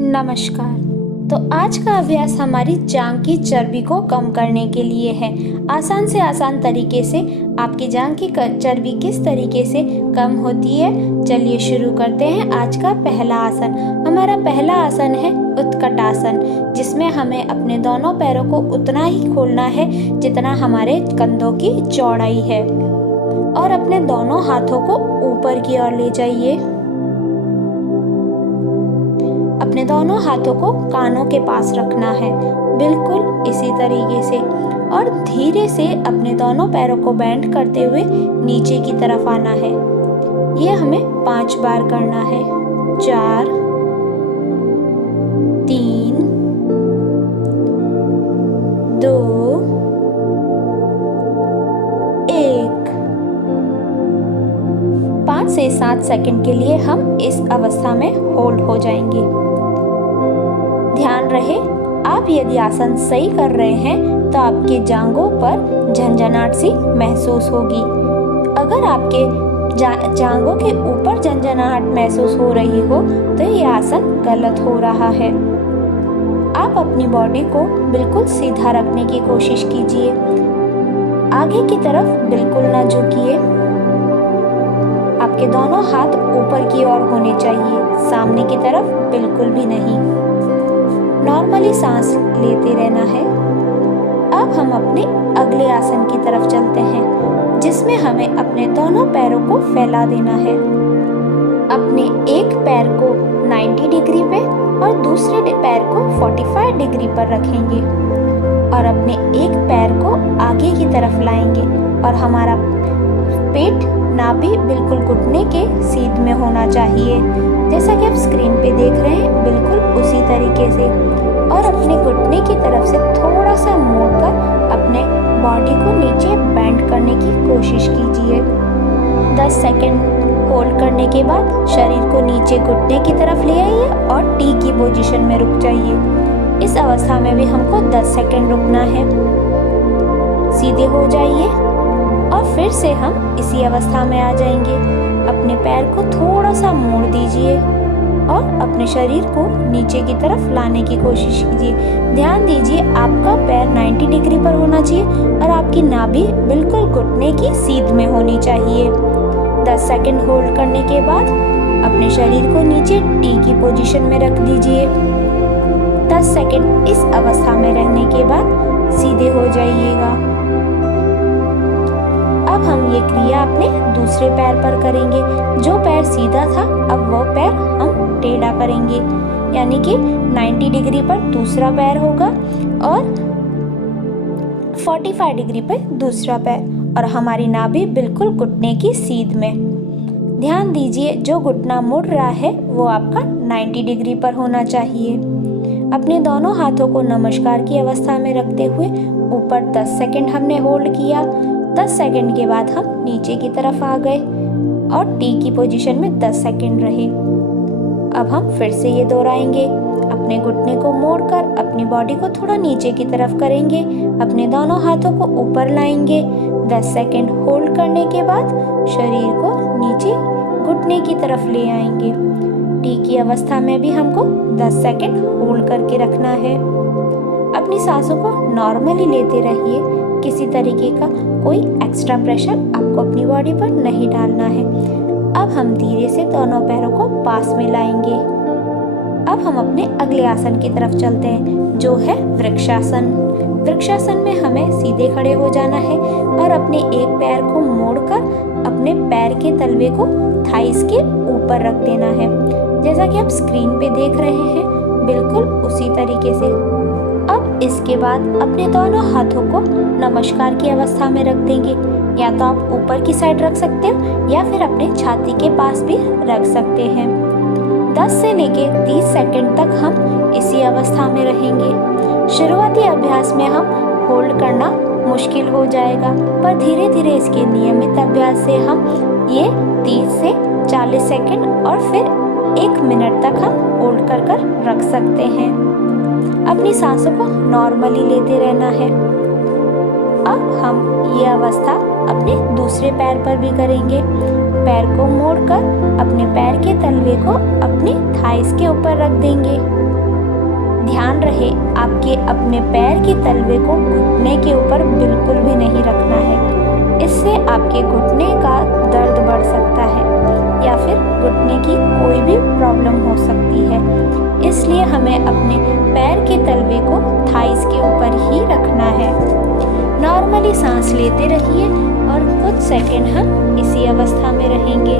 नमस्कार। तो आज का अभ्यास हमारी जांघ की चर्बी को कम करने के लिए है। आसान से आसान तरीके से आपकी जांघ की चर्बी किस तरीके से कम होती है, चलिए शुरू करते हैं। आज का पहला आसन, हमारा पहला आसन है उत्कट आसन, जिसमें हमें अपने दोनों पैरों को उतना ही खोलना है जितना हमारे कंधों की चौड़ाई है और अपने दोनों हाथों को ऊपर की ओर ले जाइए। अपने दोनों हाथों को कानों के पास रखना है, बिल्कुल इसी तरीके से, और धीरे से अपने दोनों पैरों को बेंड करते हुए नीचे की तरफ आना है। ये हमें 5 बार करना है। 4, 3, 2, 1। 5 से 7 सेकंड के लिए हम इस अवस्था में होल्ड हो जाएंगे। ध्यान रहे, आप यदि आसन सही कर रहे हैं तो आपके जांघों पर झंझनाहट सी महसूस होगी। अगर आपके जांघों के ऊपर झंझनाहट महसूस हो रही हो तो ये आसन गलत हो रहा है। आप अपनी बॉडी को बिल्कुल सीधा रखने की कोशिश कीजिए। आगे की तरफ बिल्कुल ना झुकिए। आपके दोनों हाथ ऊपर की ओर होने चाहिए, सामने की तरफ बिल्कुल भी नहीं। नॉर्मली सांस लेते रहना है। अब हम अपने अगले आसन की तरफ चलते हैं, जिसमें हमें अपने दोनों पैरों को फैला देना है। अपने एक पैर को 90 डिग्री पे और दूसरे पैर को 45 डिग्री पर रखेंगे और अपने एक पैर को आगे की तरफ लाएंगे और हमारा पेट नाभि बिल्कुल घुटने के सीध में होना चाहिए, जैसा कि आप स्क्रीन पे देख रहे हैं, बिल्कुल उसी तरीके से। और अपने घुटने की तरफ से थोड़ा सा मोड़कर अपने बॉडी को नीचे बेंड करने की कोशिश कीजिए। 10 सेकंड होल्ड करने के बाद शरीर को नीचे घुटने की तरफ ले आइए और टी की पोजीशन में रुक जाइए। इस अवस्था में भी हमको 10 सेकंड रुकना है। सीधे हो जाइए और फिर से हम इसी अवस्था में आ जाएंगे। अपने पैर को थोड़ा सा मोड़ दीजिए और अपने शरीर को नीचे की तरफ लाने की कोशिश कीजिए। ध्यान दीजिए, आपका पैर 90 डिग्री पर होना चाहिए और आपकी नाभि बिल्कुल घुटने की सीध में होनी चाहिए। 10 सेकंड होल्ड करने के बाद अपने शरीर को नीचे टी की पोजीशन में रख दीजिए। 10 सेकंड इस अवस्था में रहने के बाद सीधे हो जाइएगा। अब हम ये क्रिया अपने दूसरे पैर पर करेंगे। जो पैर सीधा था, अब वो पैर हम टेढ़ा करेंगे, यानी कि 90 डिग्री पर दूसरा पैर होगा और 45 डिग्री पर दूसरा पैर, और हमारी नाभि बिल्कुल घुटने की सीध में। ध्यान दीजिए, जो घुटना मुड़ रहा है वो आपका 90 डिग्री पर होना चाहिए। अपने दोनों हाथों को नमस्कार की अवस्था में रखते हुए ऊपर 10 सेकंड हमने होल्ड किया। 10 सेकंड के बाद हम नीचे की तरफ आ गए और टी की पोजीशन में 10 सेकंड रहे। अब हम फिर से ये दोहराएंगे। अपने घुटने को मोड़कर अपनी बॉडी को थोड़ा नीचे की तरफ करेंगे। अपने दोनों हाथों को ऊपर लाएंगे। 10 सेकंड होल्ड करने के बाद शरीर को नीचे घुटने की तरफ ले आएंगे। टी की अवस्था में भी हमको 10 सेकंड होल्ड करके रखना है। अपनी सांसों को नॉर्मली लेते रहिए। किसी तरीके का कोई एक्स्ट्रा प्रेशर आपको अपनी बॉडी पर नहीं डालना है। अब हम धीरे से दोनों पैरों को पास में लाएंगे। अब हम अपने अगले आसन की तरफ चलते हैं, जो है वृक्षासन। वृक्षासन में हमें सीधे खड़े हो जाना है और अपने एक पैर को मोड़कर अपने पैर के तलवे को थाइस के ऊपर रख देना है, जैसा कि आप स्क्रीन पे देख रहे हैं, बिल्कुल उसी तरीके से। अब इसके बाद अपने दोनों हाथों को नमस्कार की अवस्था में रख देंगे। या तो आप ऊपर की साइड रख सकते हो या फिर अपने छाती के पास भी रख सकते हैं। 10 से लेके 30 सेकंड तक हम इसी अवस्था में रहेंगे। शुरुआती अभ्यास में हम होल्ड करना मुश्किल हो जाएगा, पर धीरे धीरे इसके नियमित अभ्यास से हम ये 30 से 40 सेकंड और फिर 1 मिनट तक हम होल्ड कर रख सकते हैं। अपनी सांसों को नॉर्मली लेते रहना है। अब हम ये अवस्था अपने दूसरे पैर पर भी करेंगे। पैर को मोड़कर अपने पैर के तलवे को अपनी थाइस के ऊपर रख देंगे। ध्यान रहे आपके अपने पैर के तलवे को घुटने के ऊपर बिल्कुल भी नहीं रखना है। इससे आपके घुटने का दर्द बढ़ सकता है या फिर घुटने की कोई भी प्रॉब्लम हो सकती है। इसलिए हमें अपने पैर के तलवे को थाइस के ऊपर ही रखना है। नॉर्मली सांस लेते रहिए और कुछ सेकंड हम इसी अवस्था में रहेंगे।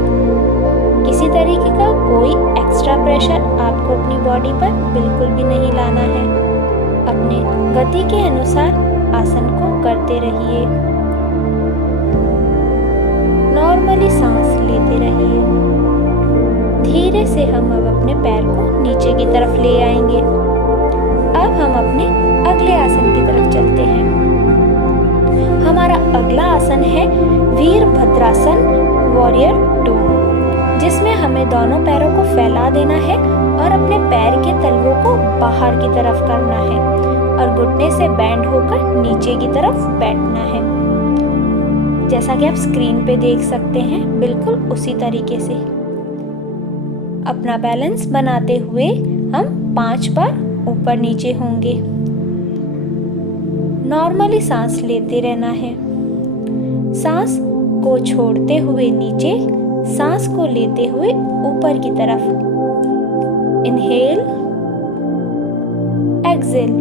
किसी तरीके का कोई एक्स्ट्रा प्रेशर आपको अपनी बॉडी पर बिल्कुल भी नहीं लाना है। अपने गति के अनुसार आसन को करते रहिए। नॉर्मली सांस लेते रहिए। धीरे से हम अब अपने पैर को नीचे की तरफ ले आएंगे। अब हम अपने अगले आसन की तरफ चलते हैं। हमारा अगला आसन है वीरभद्रासन वॉरियर 2, जिसमें हमें दोनों पैरों को फैला देना है और अपने पैर के तलवों को बाहर की तरफ करना है और घुटने से बैंड होकर नीचे की तरफ बैठना है। जैसा कि आप स्क्रीन पे देख सकते हैं, बिल्कुल उसी तरीके से अपना बैलेंस बनाते हुए हम 5 बार ऊपर नीचे होंगे। नॉर्मली सांस लेते रहना है। सांस को छोड़ते हुए नीचे, सांस को लेते हुए ऊपर की तरफ। इनहेल, एक्सेल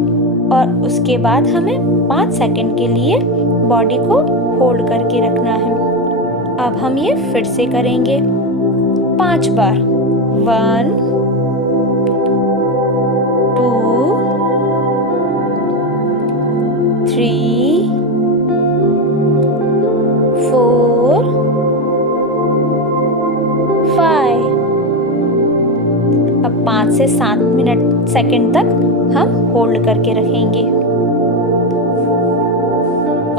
और उसके बाद हमें 5 सेकंड के लिए बॉडी को होल्ड करके रखना है। अब हम ये फिर से करेंगे 5 बार। 1 2 3 4 5। अब 5 से 7 सेकंड तक हम होल्ड करके रखेंगे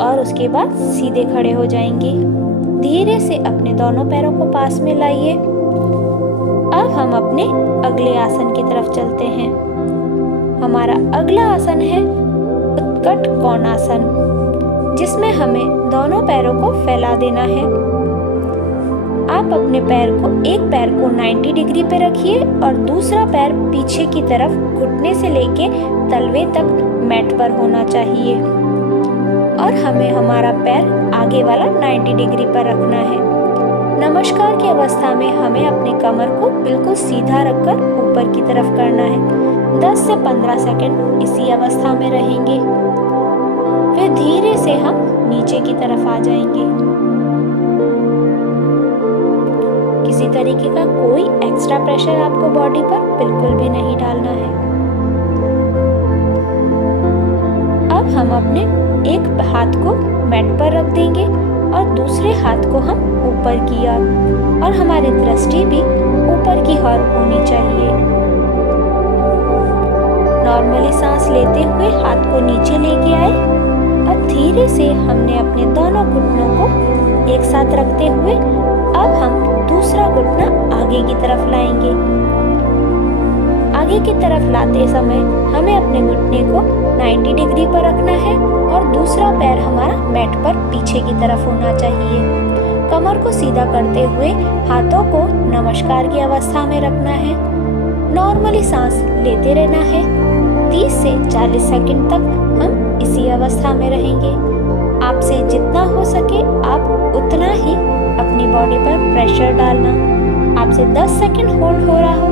और उसके बाद सीधे खड़े हो जाएंगे। धीरे से अपने दोनों पैरों को पास में लाइए। अब हम अपने अगले आसन की तरफ चलते हैं। हमारा अगला आसन है उत्कट कोणासन, जिसमें हमें दोनों पैरों को फैला देना है। आप अपने एक पैर को 90 डिग्री पे रखिए और दूसरा पैर पीछे की तरफ घुटने से लेके तलवे तक मैट पर होना चाहिए और हमें हमारा पैर आगे वाला 90 डिग्री पर रखना है। नमस्कार की अवस्था में हमें अपने कमर को बिल्कुल सीधा रखकर ऊपर की तरफ करना है। 10 से 15 सेकंड इसी अवस्था में रहेंगे। फिर धीरे से हम नीचे की तरफ आ जाएंगे। किसी तरीके का कोई एक्स्ट्रा प्रेशर आपको बॉडी पर बिल्कुल भी नहीं डालना है। अब हम अपने एक हाथ को मैट पर रख देंगे और दूसरे हाथ को हम ऊपर की ओर, और हमारी दृष्टि भी ऊपर की ओर होनी चाहिए। नॉर्मली सांस लेते हुए हाथ को नीचे लेके आए और धीरे से हमने अपने दोनों घुटनों को एक साथ रखते हुए अब हम दूसरा घुटना आगे की तरफ लाएंगे। आगे की तरफ लाते समय हमें अपने घुटने को 90 डिग्री पर रखना है और दूसरा पैर हमारा मैट पर पीछे की तरफ होना चाहिए। कमर को सीधा करते हुए हाथों को नमस्कार की अवस्था में रखना है। नॉर्मली सांस लेते रहना है। 30 से 40 सेकंड तक हम इसी अवस्था में रहेंगे। आपसे जितना हो सके आप उतना ही अपनी बॉडी पर प्रेशर डालना। आपसे 10 सेकंड होल्ड हो रहा हो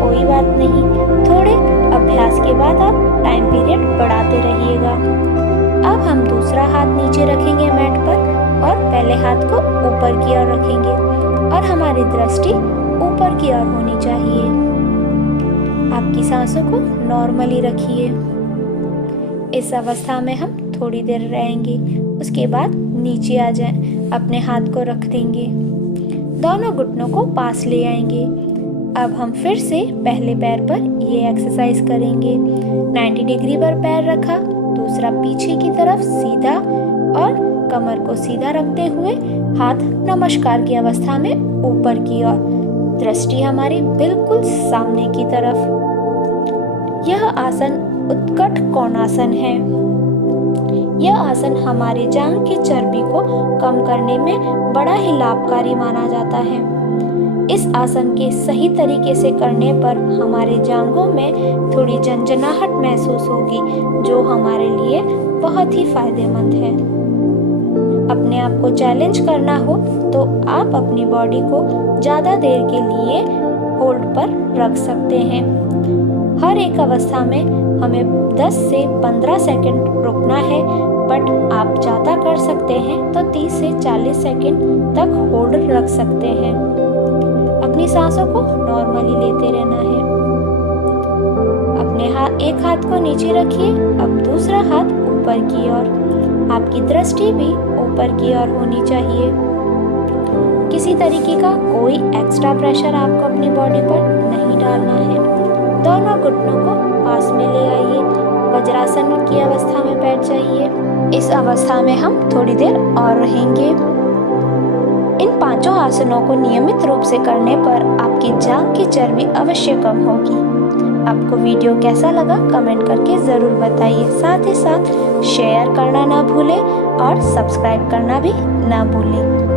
कोई बात नहीं, थोड़े अभ्यास के बाद आप टाइम पीरियड बढ़ाते रहिएगा। अब हम दूसरा हाथ नीचे रखेंगे मैट पर और पहले हाथ को ऊपर की ओर रखेंगे और हमारी दृष्टि ऊपर की ओर होनी चाहिए। आपकी सांसों को नॉर्मली रखिए। इस अवस्था में हम थोड़ी देर रहेंगे, उसके बाद नीचे आ जाएं, अपने हाथ को रख देंगे, दोनों घुटनों को पास ले आएंगे। अब हम फिर से पहले पैर पर ये एक्सरसाइज करेंगे। 90 डिग्री पर पैर रखा, दूसरा पीछे की तरफ सीधा और कमर को सीधा रखते हुए हाथ नमस्कार की अवस्था में ऊपर की ओर, दृष्टि हमारी बिल्कुल सामने की तरफ। यह आसन उत्कट कोणासन है। यह आसन हमारे जांघ की चर्बी को कम करने में बड़ा ही लाभकारी माना जाता है। इस आसन के सही तरीके से करने पर हमारे जांघों में थोड़ी झंझनाहट महसूस होगी, जो हमारे लिए बहुत ही फायदेमंद है। अपने आप को चैलेंज करना हो तो आप अपनी बॉडी को ज़्यादा देर के लिए होल्ड पर रख सकते हैं। हर एक अवस्था में हमें 10 से 15 सेकंड रुकना है, बट आप ज़्यादा कर सकते हैं तो 30 से 40 सेकंड तक होल्ड रख सकते हैं। अपनी सांसों को नॉर्मली लेते रहना है। अपने एक हाथ को नीचे रखिए, अब दूसरा हाथ ऊपर की ओर। आपकी दृष्टि भी ऊपर की ओर होनी चाहिए। किसी तरीके का कोई एक्स्ट्रा प्रेशर आपको अपनी बॉडी पर नहीं डालना है। दोनों घुटनों को पास में ले आइए। वज्रासन की अवस्था में बैठ जाइए। इस अवस्था में हम थोड़ी देर और रहेंगे। इन 5 आसनों को नियमित रूप से करने पर आपकी जांघ की चर्बी अवश्य कम होगी। आपको वीडियो कैसा लगा कमेंट करके ज़रूर बताइए। साथ ही साथ शेयर करना ना भूलें और सब्सक्राइब करना भी ना भूलें।